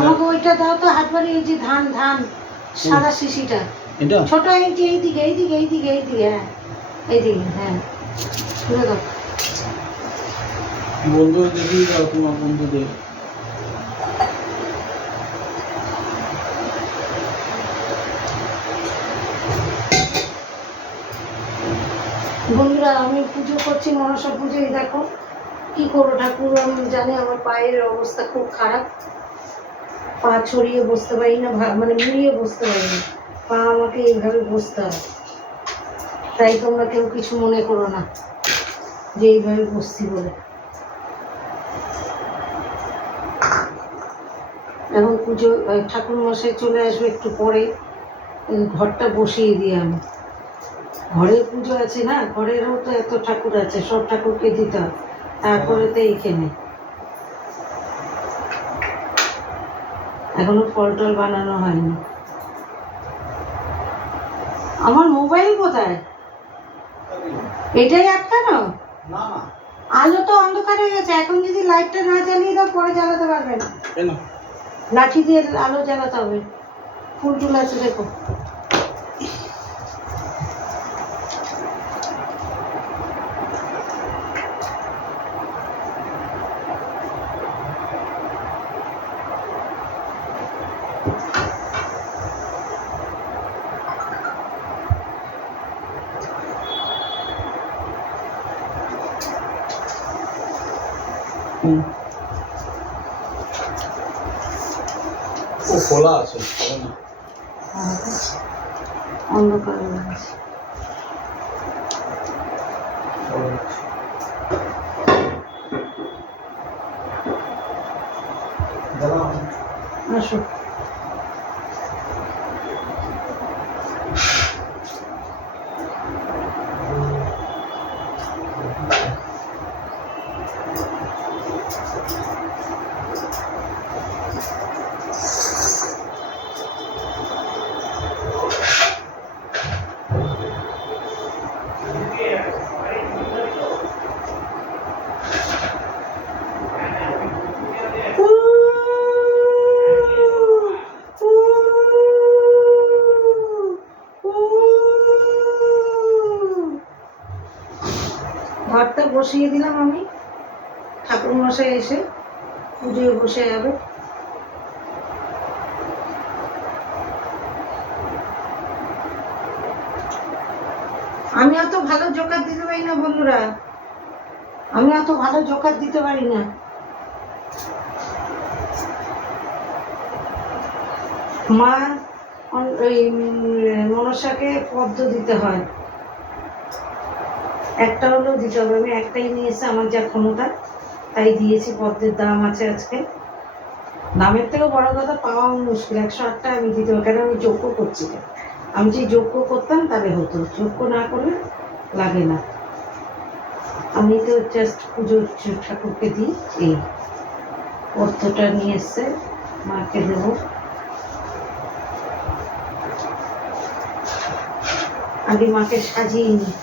আমাকে ওইটা দাও তো, হাত বাড়ি। এই যে ধান ধান সাদা শিশিটা, এটা ছোট। এইদিকে এইদিকে এইদিকে এইদিকে এইদিকে, হ্যাঁ এইদিকে, হ্যাঁ তুলে দাও। বন্ধু দেখি দাও তোমার বন্ধুদের। বন্ধুরা, আমি পুজো করছি, মনসা পুজো। এই দেখো কি করবো ঠাকুর, আমি জানি আমার পায়ের অবস্থা খুব খারাপ। পা ছড়িয়ে বসতে পারি না, মানে মুড়িয়ে বসতে পারি না, পা আমাকে এইভাবে বসতে হয়। তাই তোমরা কেউ কিছু মনে করো না যে এইভাবে বসছি বলে। এখন পুজো, ঠাকুর মশাই চলে আসবে একটু পরে, ঘরটা বসিয়ে দিই আমি। ঘরের পুজো আছে না, ঘরেরও তো এত ঠাকুর আছে, সব ঠাকুরকে দিতে হয়, তারপরে তো এইখানে। এখনো ফল টল বানানো হয়নি। আমার মোবাইল কোথায়? এটাই আটকানো? না, আলো তো অন্ধকার হয়ে গেছে। এখন যদি লাইটটা না জ্বালিয়ে দাও, পরে জ্বালাতে পারবে না। লাঠি দিয়ে আলো জ্বালাতে হবে। ফুল টুল আছে দেখো। ও খোলা আছে না, অন্ধকার হয়ে গেছে। আসো। ঘরটা বসিয়ে দিলাম আমি, ঠাকুর মশাই এসে পুজোয় বসে যাবে। আমি অত ভালো জোকার দিতে পারি না বন্ধুরা, আমি অত ভালো জোকার দিতে পারি না। মা ওই মনসাকে পদ্ম দিতে হয়, একটা হলেও দিতে হবে। আমি একটাই নিয়ে এসে আমার যা ক্ষমতা তাই দিয়েছি। পদ্মের দাম আছে আজকে, দামের থেকেও বড় কথা পাওয়াও মুশকিল। 108 টাকা আমি দিতে হবে, কেন আমি যোগ্য করছি না। আমি যে যোগ্য করতাম তাহলে হতো, যোগ্য না করলে লাগে না। আমি তো জাস্ট পুজো ঠাকুরকে দিই। এই পদ্মটা নিয়ে এসছে, মাকে দেবো। আগে মাকে সাজিয়ে নিই।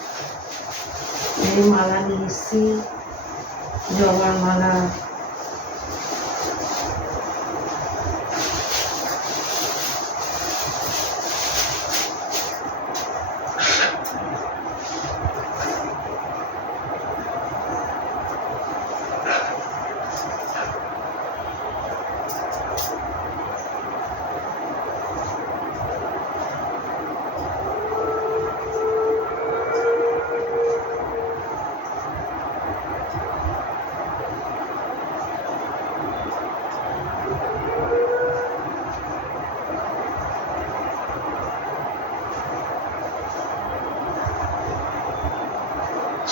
এই মালা নিয়ে এসছি, জবার মালা।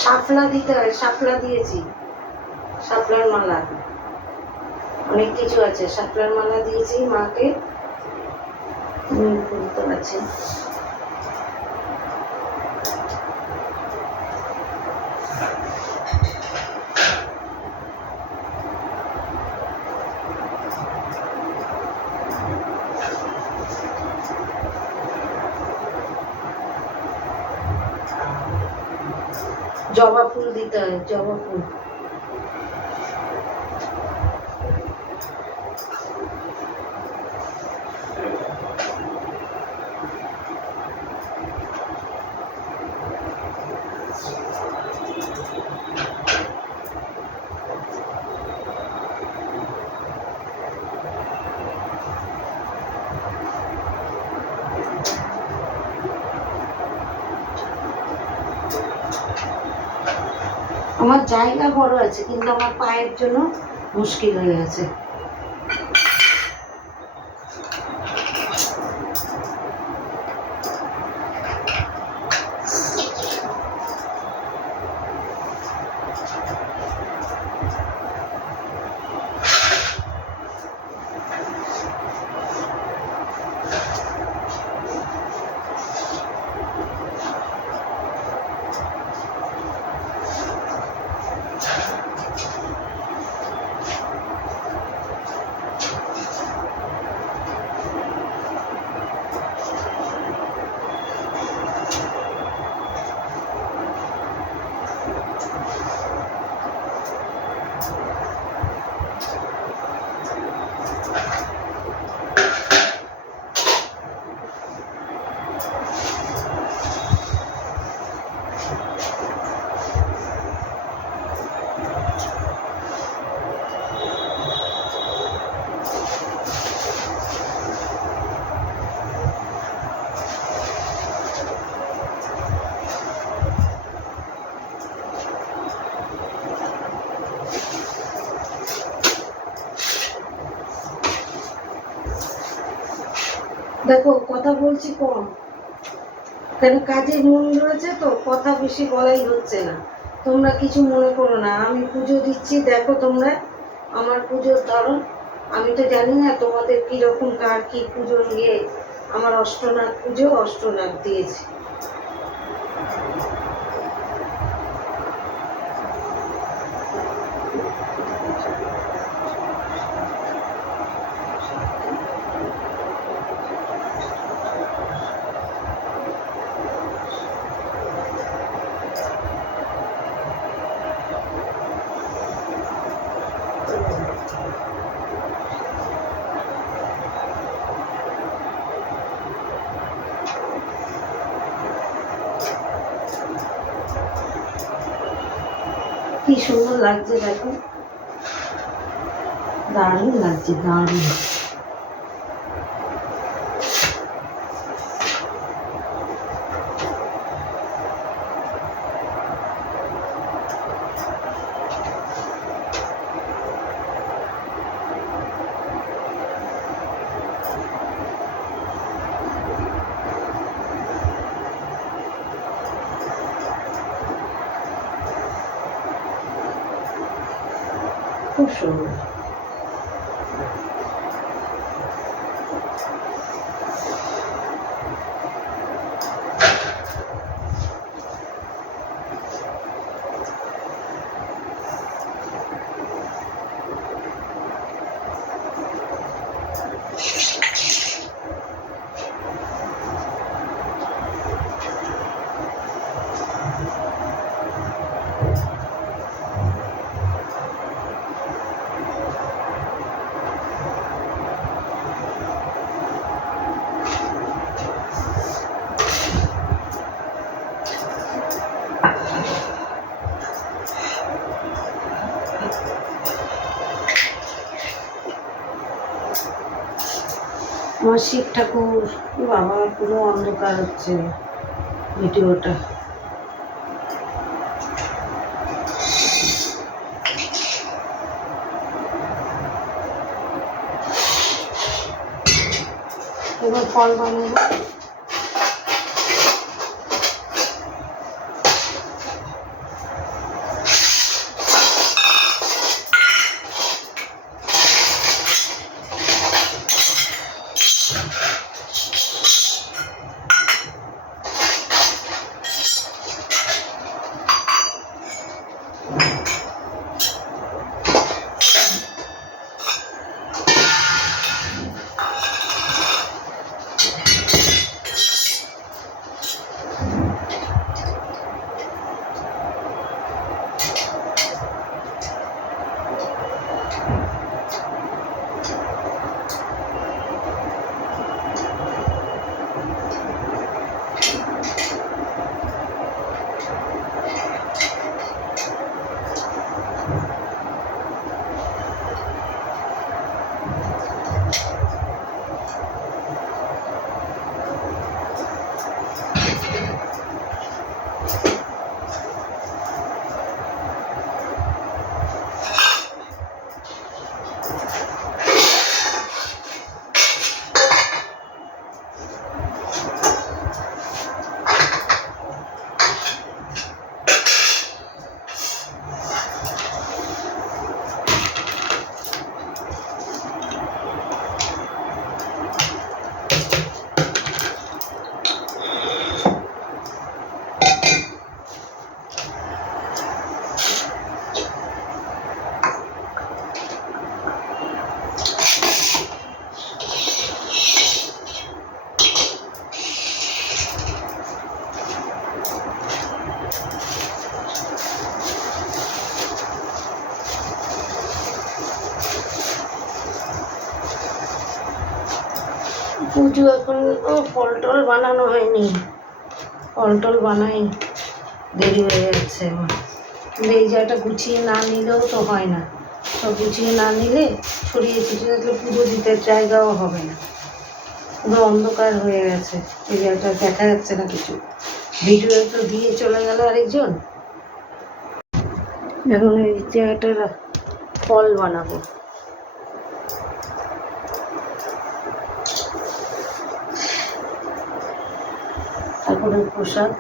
শাপলা দিতে হয়, শাপলা দিয়েছি, শাপলার মালা। অনেক কিছু আছে, শাপলার মালা দিয়েছি মাকে। বুঝতে পারছেন, জবা ফুল দিতে হয়, জবা ফুল। আমার জায়গা বড় আছে, কিন্তু আমার পায়ের জন্য মুশকিল হয়ে গেছে। দেখো কথা বলছি কম, কেন কাজে মন রয়েছে তো, কথা বেশি বলাই হচ্ছে না। তোমরা কিছু মনে করো না, আমি পুজো দিচ্ছি। দেখো তোমরা আমার পুজোর ধরন, আমি তো জানি না তোমাদের কীরকম কার কী পুজোর ইয়ে। আমার অষ্টনাগ পুজো, অষ্টনাগ দিয়েছি। কি সুন্দর লাগছে দেখো, দারুণ লাগছে, দারুণ। খুব সুন্দর। আমার শিব ঠাকুর, বাবা পুরো অন্ধকার হচ্ছে ভিডিওটা। এবার ফল বানাবো। পুজো এখন ফল টল বানানো হয়নি, ফল টল বানাই, দেরি হয়ে যাচ্ছে আমার। কিন্তু এই জায়গাটা গুছিয়ে না নিলেও তো হয় না, সব গুছিয়ে না নিলে ছড়িয়ে ছিটিয়ে থাকলে পুজো দিতে জায়গাও হবে না। পুরো অন্ধকার হয়ে গেছে, এই জায়গাটা দেখা যাচ্ছে না কিছু। ভিডিও তো দিয়ে চলে গেল আরেকজন। এখন এই জায়গাটার ফল বানাবো। তারপরে প্রসাদ।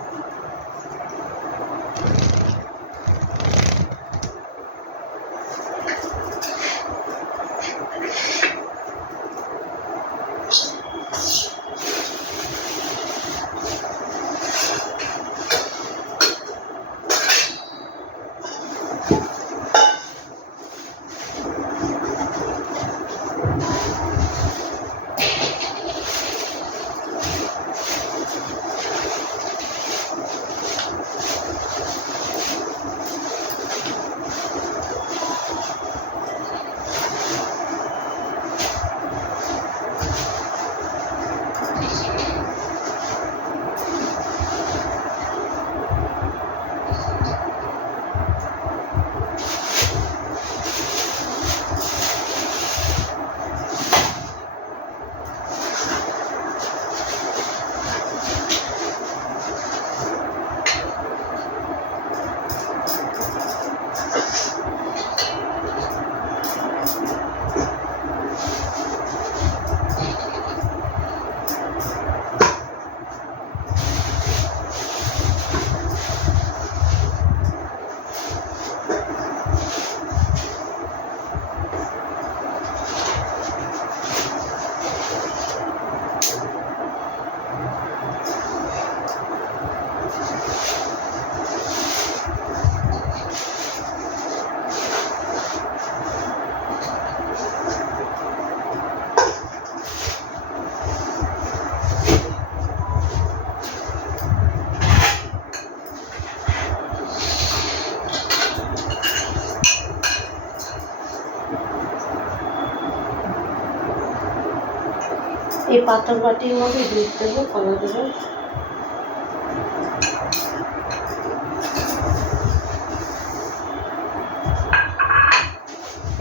এই পাথর বাটির মধ্যে দুধ দেবো, কলা দেবো।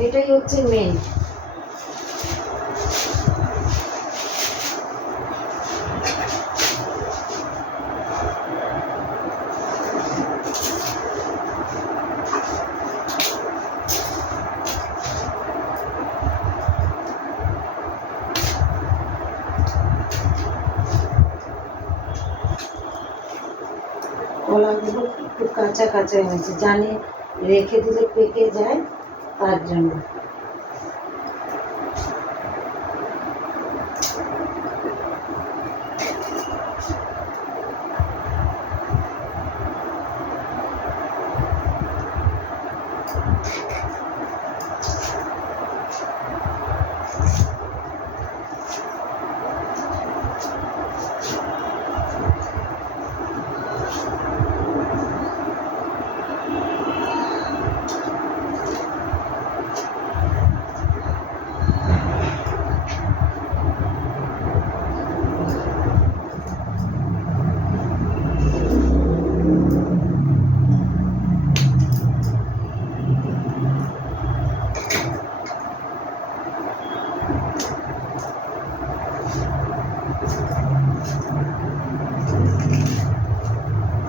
এটাই হচ্ছে মেন। কলাগুলো একটু কাঁচা কাঁচা হয়েছে, জানি রেখে দিলে পেকে যায়, তার জন্য।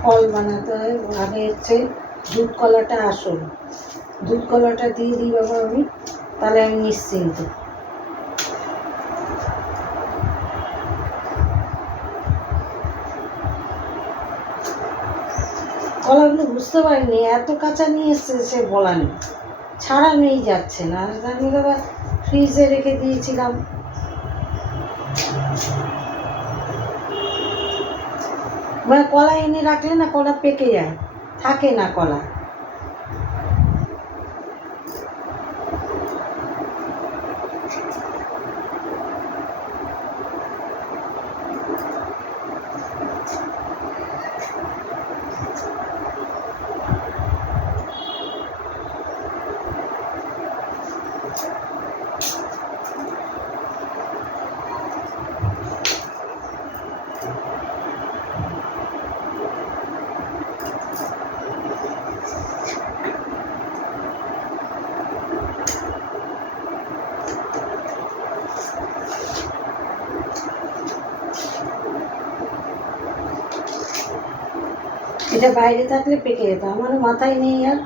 ফল বানাতে হয়, আগে হচ্ছে দুধ কলাটা আসল, দুধ কলাটা দিয়ে দিই বাবা আমি, তাহলে আমি নিশ্চিন্ত। কলাগুলো বুঝতে পারিনি এত কাঁচা নিয়ে এসছে, সে বলা নেই, ছাড়া নেই যাচ্ছে না। আর আমি বাবা ফ্রিজে রেখে দিয়েছিলাম। মানে কলা এনে রাখলে না, কলা পেকে যায়, থাকে না কলা। এটা বাইরে থাকলে পেকে যেত, আমার মাথায় নেই আর।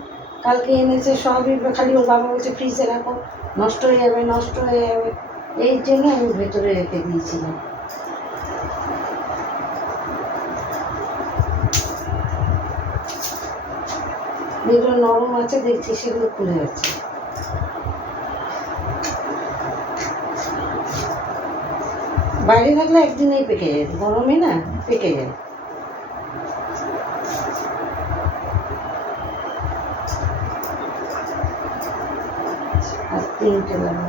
কালকে এনেছে সবই, খালি ওর বাবা বলছে ফ্রিজে রাখো, নষ্ট হয়ে যাবে নষ্ট হয়ে যাবে, এই জন্য আমি ভেতরে রেখে দিয়েছিলাম। যেগুলো নরম আছে দেখছি সেগুলো খুলে যাচ্ছে। বাইরে থাকলে একদিনেই পেকে যায়, গরমে না পেকে যায়। আর 3টে লাগে।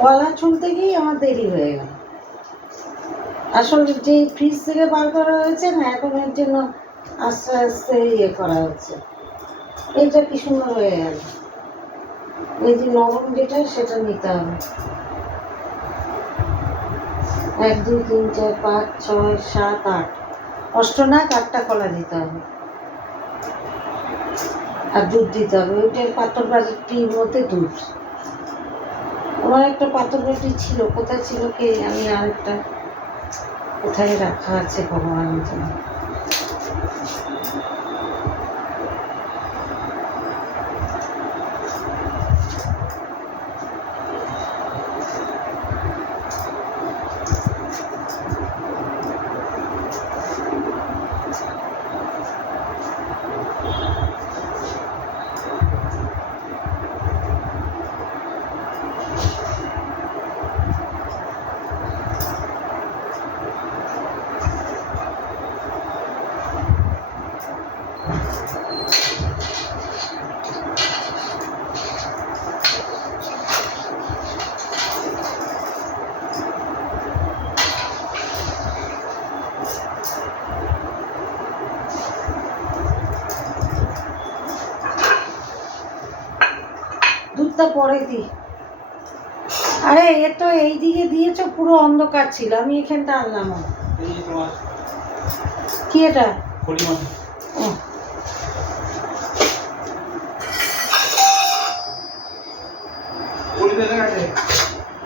কলা ছুলতে গিয়ে আমার দেরি হয়ে গেল। আসলে যে ফ্রিজ থেকে বার করা হয়েছে না, এখন এর জন্য আস্তে আস্তে ইয়ে করা হচ্ছে। এইটা কি সুন্দর হয়ে গেল। এই যে নরম যেটা সেটা নিতে হবে। 1 2 3 4 5 6 7 8 অষ্টনাগ 8টা কলা দিতে হবে, আর দুধ দিতে হবে। ওইটার পাথর বাটির মধ্যে দুধ। আমার একটা পাথর বাটি ছিল, কোথায় ছিল কে আমি, আরেকটা কোথায় রাখা আছে ভগবান জানে। দুধটা পরে দি। আরে এ তো এই দিকে দিয়েছ, পুরো অন্ধকার ছিল, আমি এখানটা আনলাম। কি এটা? ও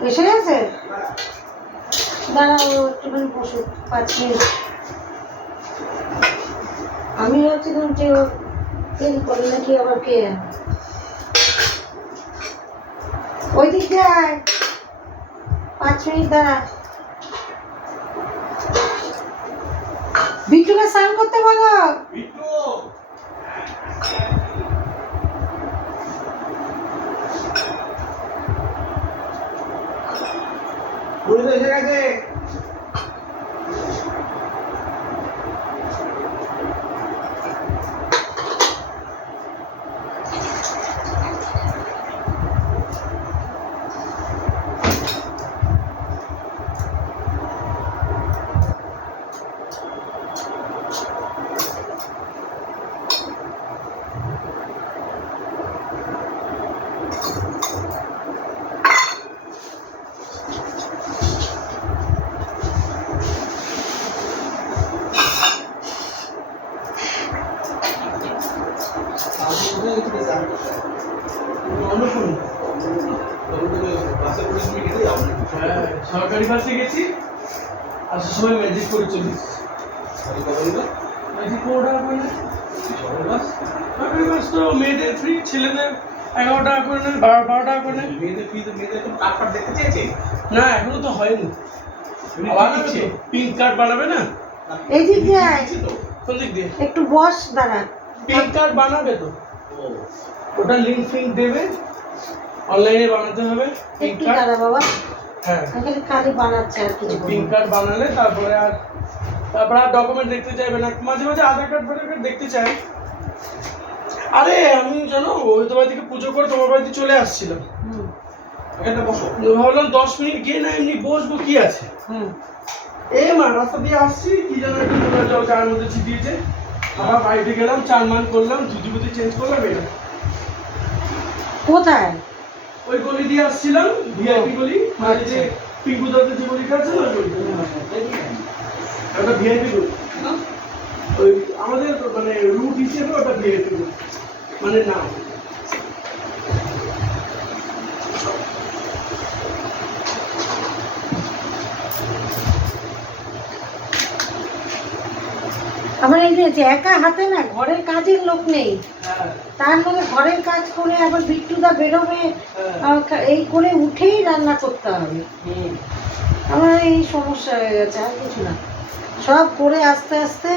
এসে গেছে, দাঁড়াও একটুখানি বসে 5 মিনিট। আমি ভাবছিলাম যে ও দেরি করে নাকি আবার কে। ওই দিক যায় 5 মিনিট দাঁড়া। বিট্টুকে স্নান করতে বলো। এসে গেছে। 31 গেছি, আসার সময় ম্যাজিক করে চলে এসেছি। ম্যাজিক 15 টাকা করে নেয়। সরকারি বাস তো মেয়েদের ফ্রি, ছেলেদের 11 টাকা করে নেয়, 12 টাকা করে নেয়। মেয়েদের ফ্রি তো মেয়েদের তো কার্ড ফাট দেখতে চেয়েছে। না এখনো তো হয়নি। বানাবে পিঙ্ক কার্ড বানাবে না? এই দিক দিয়ে আয়। তো কোন দিক দিয়ে? একটু বস দাঁড়া। পিঙ্ক কার্ড বানাবে তো, ও ওটা লিঙ্ক ফিঙ্ক দেবে, অনলাইনে বানাতে হবে পিঙ্ক একটু কার্ড। দাঁড়া বাবা, হ্যাঁ, এখানে খালি বানাচ্ছে আর কিছু পিঙ্ক কার্ড বানালে তারপরে আর ডকুমেন্ট দেখতে চাইবে না, মাঝে মাঝে আধার কার্ড ফাধার কার্ড দেখতে চাই। আরে আমি জানো ওই তোমার দিকে পুজো করে তোমার বাড়িতে চলে আসছিলাম, হুম এখানে বসো। ভাবলাম 10 মিনিট গিয়ে না এমনি বসবো, কি আছে। হুম এই মা রাস্তা দিয়ে আসছি, কি যেন একটু নোংরা জল চায়ের মধ্যে ছিটিয়েছে, আবার বাড়িতে গেলাম, চান মান করলাম, ধুতি বুতি চেঞ্জ করলাম, এটা কোথায়? ওই গলি দিয়ে আসছিলাম, ভিআইপি গলি, মানে যে আচ্ছা। পিঙ্কু দাদের যে গলিটা আছে না, ওই গলিটা। ওটা ভিআইপি গলি, ওই আমাদের মানে রুট হিসেবে ওটা ভিআইপি গলি, মানে নাম। আমার এই যে একা হাতে না ঘরের কাজের লোক নেই, হ্যাঁ তার মধ্যে ঘরের কাজ করে আবার বিট্টুদা বেরোবে, হ্যাঁ। এই করে উঠেই রান্না করতে হবে। হুম। আমার এই সমস্যা হয়ে গেছে, আর কিছু না। সব করে আস্তে আস্তে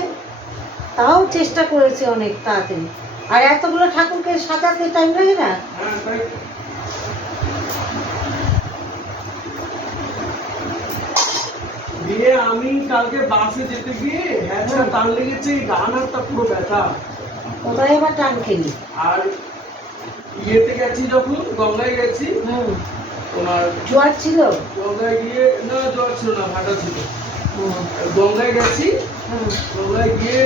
তাও চেষ্টা করেছি অনেক তাড়াতাড়ি, আর এতগুলো ঠাকুরকে সাজাতে টাইম লাগে না। হ্যাঁ, তাই। দিয়ে আমি কালকে বাসে যেতে গিয়ে হ্যাঁ টান লেগেছে, ডান হাতটা পুরো ব্যথা। কোথায় আবার টান খেলি? আর ইয়েতে গেছি যখন, গঙ্গায় গেছি, হুম তোমার জোয়ার ছিল। গঙ্গায় গিয়ে, না জ্বর ছিল না, ভাটা ছিল। হুম গঙ্গায় গেছি, হুম গঙ্গায় গিয়ে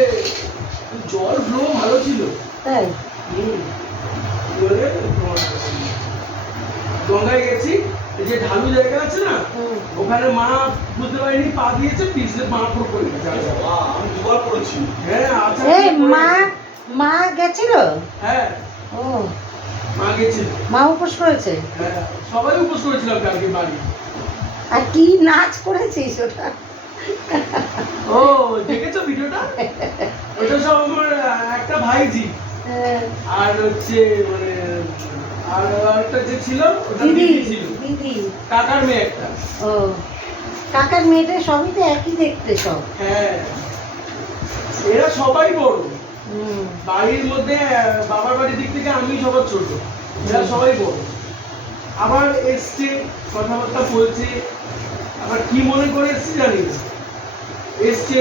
জল ফ্লো ভালো ছিল। তাই হুম। এবারে তোমার গঙ্গায় গেছি, এই যে ঢালু জায়গা আছে না, হুম ওখানে মা বুঝতে পারিনি, পা দিয়েছে, পিছলে মা পুরো পড়ে গেছে। বাবা, আমি দুবার করেছি। হ্যাঁ আচ্ছা। এই মা গেছিল। হ্যাঁ ও মা গেছিল। মা উপোস করেছে। হ্যাঁ সবাই উপোস করেছিলাম কালকে বাড়ি। আর কি নাচ করেছিস ওটা? ও দেখেছো ভিডিওটা? ওটা সব আমার একটা ভাইজি, হ্যাঁ, আর হচ্ছে মানে আর একটা যে ছিল ওটা দিদি দিদি ছিল, দিদি। কাকার মেয়ে একটা। ও কাকার মেয়েটা সবই তো একই দেখতে সব। হ্যাঁ এরা সবাই বড় হুম বাড়ির মধ্যে, বাবার বাড়ির দিক থেকে আমি সবার ছোট, এরা সবাই বড়। আবার এসছে, কথাবার্তা বলছে, আবার কি মনে করে এসছে জানি না, এসছে,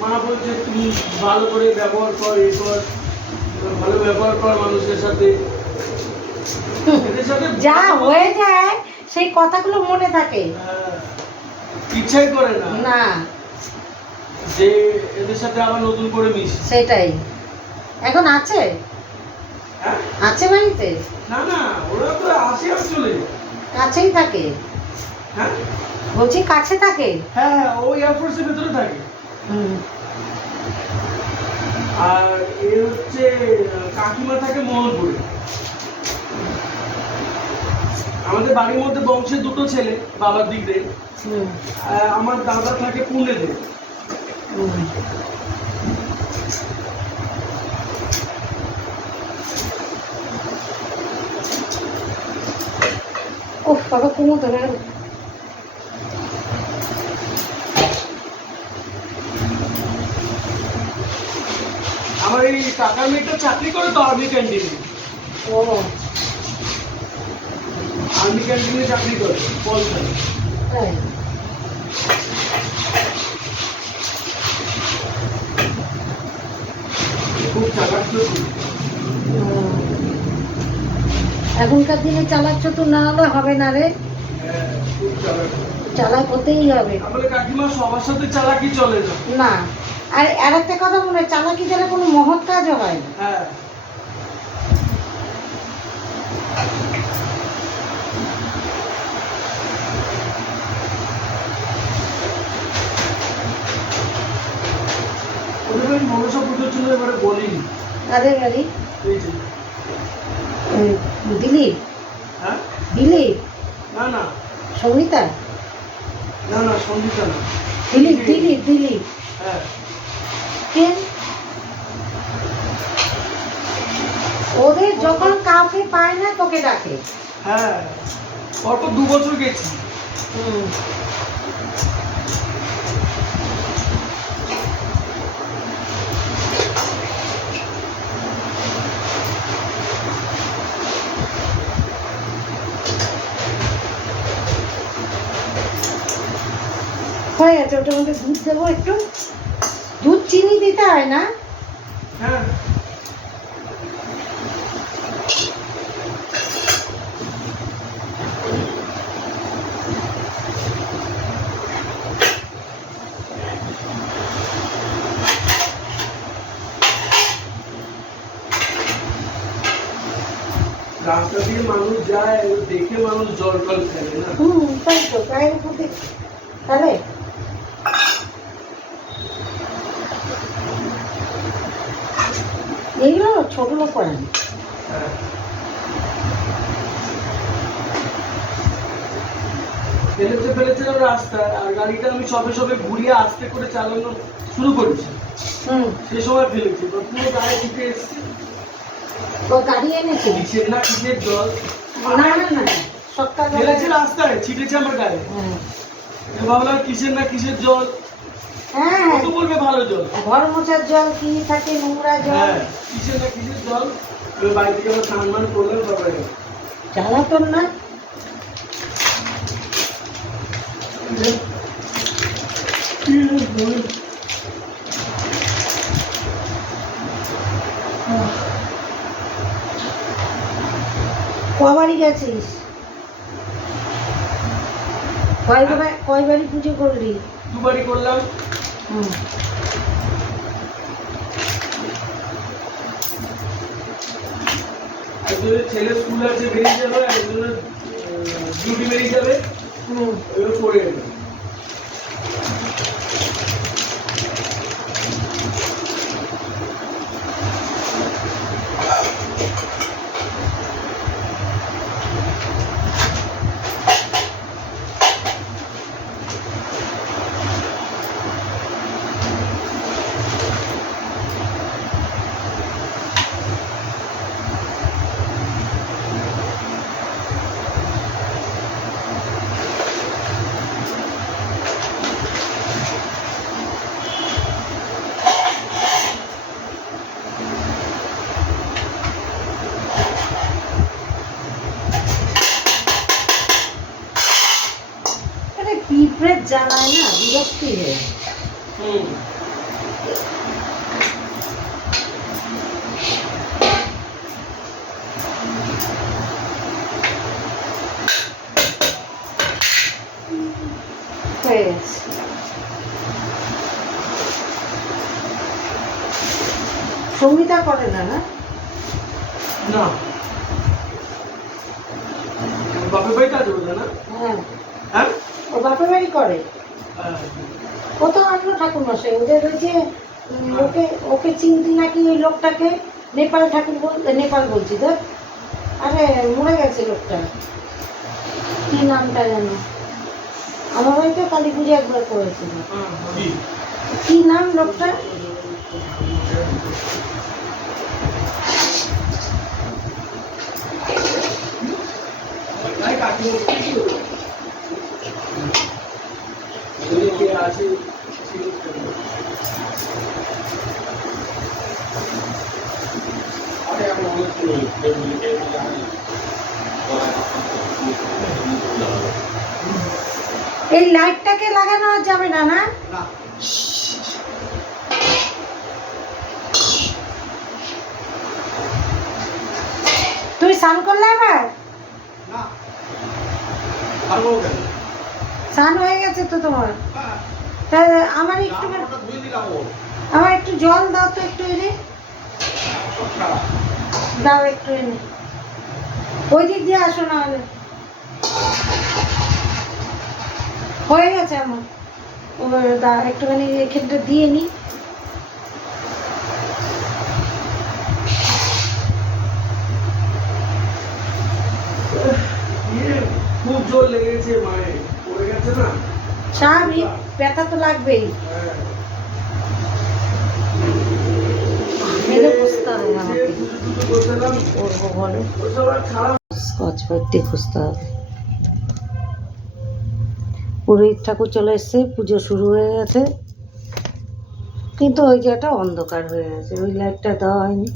মা বলছে তুমি ভালো করে ব্যবহার কর, এ কর, ভালো ব্যবহার কর মানুষের সাথে, এদের সাথে যা হয়ে যায় সেই কথাগুলো মনে থাকে ইচ্ছাই করে না না। যে এদের সাথে আবার নতুন করে মিশি। সেটাই। এখন আছে হ্যাঁ আছে বাড়িতে? না না, ওরা তো আসে আর চলে যায়। কাছেই থাকে? হ্যাঁ বলছি কাছে থাকে। হ্যাঁ হ্যাঁ, ও এয়ারফোর্সের ভেতরে থাকে। হুম আর এ হচ্ছে কাকিমা থাকে মোহনপুরে। আমাদের বাড়ির মধ্যে বংশের দুটো ছেলে বাবার দিক দিয়ে, হুম আমার দাদা থাকে পুনেতে। হুম ওহ বাবা কুমোতো না। আমার এই কাকার মেয়েটা চাকরি করে তো আর্মি ক্যান্টিনে, ও আর্মি ক্যান্টিনে চাকরি করে পলসানে। তাই? খুব চালাক তো। হুম। এখনকার দিনে চালাক চতুর না হলে হবে না রে, হ্যাঁ খুব চালাক। চালাক হতেই হবে। আমাদের কাকিমা সবার সাথে চালাকি চলে না। না, আর একটা কথা মনে হয়, চালাকি ছাড়া কোনো মহৎ কাজও হয় না। হ্যাঁ ওদের ওই মনসা পুজোর জন্য এবারে বলিনি। কাদের বাড়ি? এই যে, দিলীপ? হ্যাঁ দিলীপ না না, সঙ্গীতা? না না সঙ্গীতা না। দিলীপ দিলীপ দিলীপ হ্যাঁ কেন ওদের যখন কাউকে পায় না তোকে ডাকে। হ্যাঁ অল্প 2 বছর গেছি। হুম হয়ে গেছে, ওটার মধ্যে দুধ দেবো একটু, দুধ চিনি দিতে হয় না? হ্যাঁ রাস্তা দিয়ে মানুষ যায়, ও দেখে মানুষ জল টল ফেলে না। তাই তো গায়ের উপর দিয়ে তাহলে এইগুলো ছোট লোক করে না। হ্যাঁ। ফেলেছে রাস্তায়, আর গাড়িটা আমি সবে সবে ঘুরিয়ে আস্তে করে চালানো শুরু করেছি, সে সময় ফেলেছি, এবার পুরো গায়ে ঢুকে এসছে। তো গাড়ি এনেছে কিসের না কিসের জল না না না সকালবেলা ফেলেছে রাস্তায়, ছিটেছে আমার গায়ে। ভাবলাম কিসের না কিসের জল, হ্যাঁ কত বলবে ভালো জল। ঘর মোছার জল কি থাকে, নোংরা জল। হ্যাঁ কিসের না কিসের জল। এবার বাড়ি থেকে আবার স্নান মান করলাম সবাই। জ্বালাতন না। কবারই গেছিস? কয়বারই পুজো করলি? 2 বারই করলাম। হুম একজনের ছেলে স্কুল আছে বেরিয়ে যাবে, একজনের ডিউটি বেরিয়ে যাবে, এবার পড়ে যাবে। আরে পিঁপড়ে জ্বালায় না, বিরক্তি হয়ে। হয়ে গেছে। সঙ্গীতা করে না না? না বাপের বাড়ি কাজ করবে না। হ্যাঁ হ্যাঁ ও বাপের বাড়ি করে। হ্যাঁ। ও তো অন্য ঠাকুর মশাই, ওদের ওই যে ওকে ওকে চিনতি নাকি ওই লোকটাকে? নেপাল ঠাকুর নেপাল বলছি তো, আরে মরে গেছে লোকটা, কি নামটা জানো? আমার বাড়িতে কালী পুজো একবার করেছিল, কি নাম লোকটা? আছে এই লাইটটাকে লাগানো যাবে না না? না তুই স্নান করলে আবার? না আর বলবো কেন? স্নান হয়ে গেছে তো তোমার? তা আমার একটু ধুয়ে দিলাম ও আমার একটু জল দাও তো, একটু এনে দাও, একটু এনে ওই দিক দিয়ে আসো না হলে। হয়ে গেছে আমার, একটুখানি এখানটা দিয়ে নি। খুব জোর লেগেছে, মায়ের পড়ে গেছে না। স্বাভাবিক, ব্যথা তো লাগবেই। হ্যাঁ। মেরে বসতে হবে দিয়ে আমাকে। পুজো টুজো করছিলাম, করবো বলো, ওইসব আর খারাপ। স্কচ ব্রাইট দিয়ে খুঁজতে হবে। পুরোহিত ঠাকুর চলে এসছে, পুজো শুরু হয়ে গেছে, কিন্তু ওই জায়গাটা অন্ধকার হয়ে গেছে, ওই লাইটটা দেওয়া হয়নি,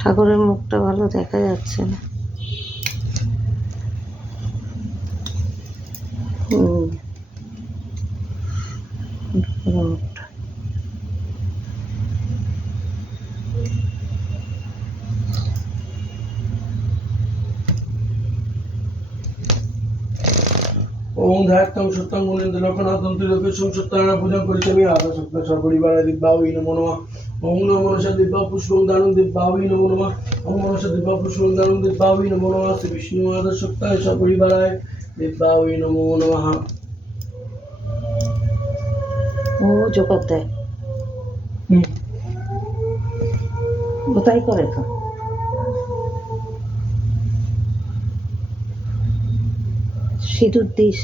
ঠাকুরের মুখটা ভালো দেখা যাচ্ছে না। ঠাকুরের মুখটা ওম ধায়ত্তং সত্যং গুণেন্দ্র লোকনাথং ত্রিলোকেশং সত্যানারায়ণ পূজাং করিষ্যামি আদা সত্য সপরিবারায় দিব্যাবৈ নমো নমঃ। ওম নমো মনসা দিব্যা পুষ্পং দানং দিব্যাবৈ নমো নমঃ। ওম মনসা দিব্যা পুষ্পং দানং দিব্যাবৈ নমো নমঃ। শ্রী বিষ্ণু আদা সত্যায় সপরিবারায় দিব্যাবৈ নমো নমঃ। ও জোকার দেয়, ও তাই করে তো। সিঁদুর দিস।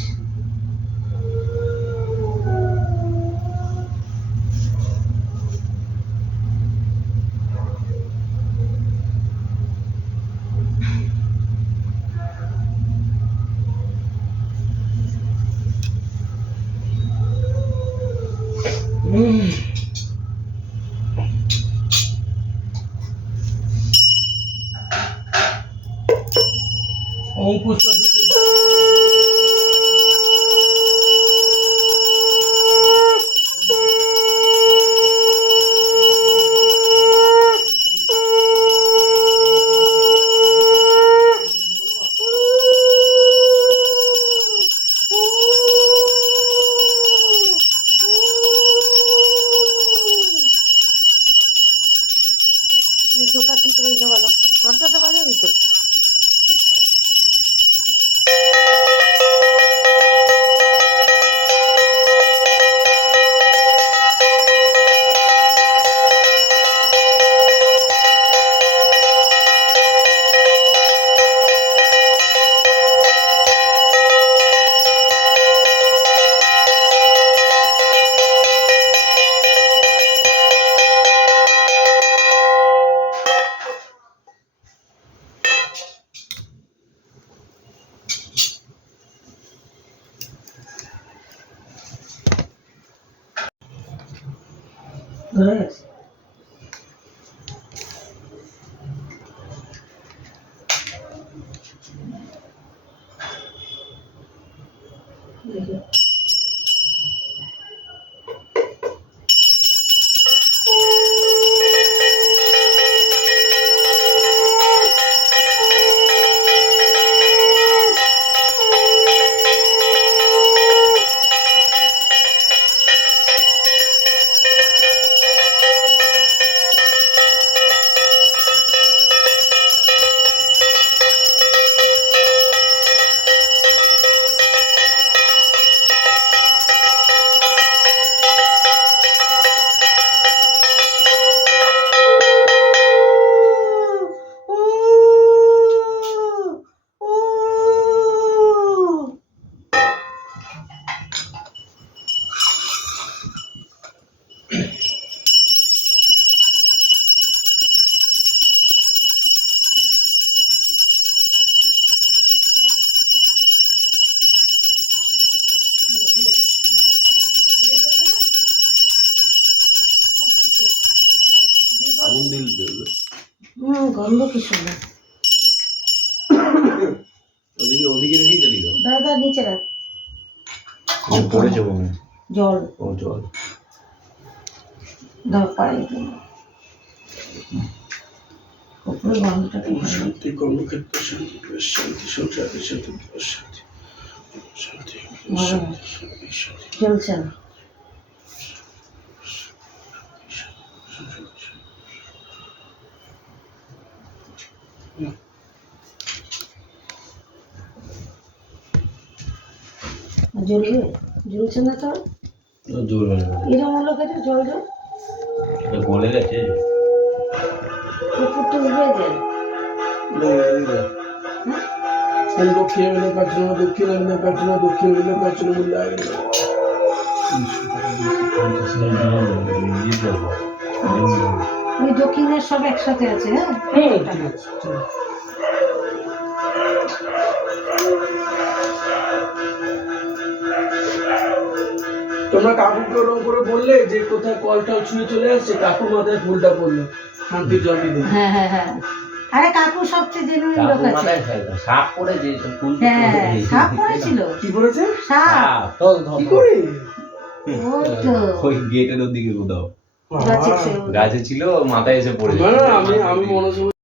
ওম পুষ্প জোকার দিতে বলছে বলো, ঘন্টাটা বাজাবি তো। হয়ে গেছে। আগুন দিলে দেবে। গন্ধ কি সুন্দর। ওদিকে ওদিকে রেখেই চালিয়ে দাও। দাদা নিচে রাখ। পড়েছে মনে হয়। জল ও জল। দাও পায়ে দিন। উপরে গন্ধটা কি ভালো। শান্তি কর্মক্ষেত্র শান্তি শান্তি সংসারে শান্তি শান্তি শান্তি শান্তি শান্তি জ্বলছে না। জ্বলবে, জ্বলছে না তো। জ্বলবে না। এরকম হলো কেন জল জল? এটা গলে গেছে। উপরটা উঠে যায়। হ্যাঁ দক্ষিণ মিলে কাটছিল দক্ষিণ মিলে কাটছিল দক্ষিণ মিলে কাটছিল ওই দক্ষিণের সব একসাথে আছে, হ্যাঁ। ঠিক আছে, ঠিক আছে। তোমরা কাকুকে ওরকম করে বললে যে কোথায় কল টল ছুঁয়ে চলে আসছে, কাকু মাথায় ফুলটা পড়লো, শান্তির জল দিতে। হ্যাঁ হ্যাঁ হ্যাঁ, আরে কাকু সবচেয়ে জেনুইন লোক আছে। সাপ পড়েছে ফুল হ্যাঁ সাপ পড়েছিল, কি করেছে? সাপ। কি করে? ওই তো ওই গেটের ওদিকে কোথাও গাছে গাছে ছিল, মাথায় এসে পড়েছে। না না, আমি মনোযোগ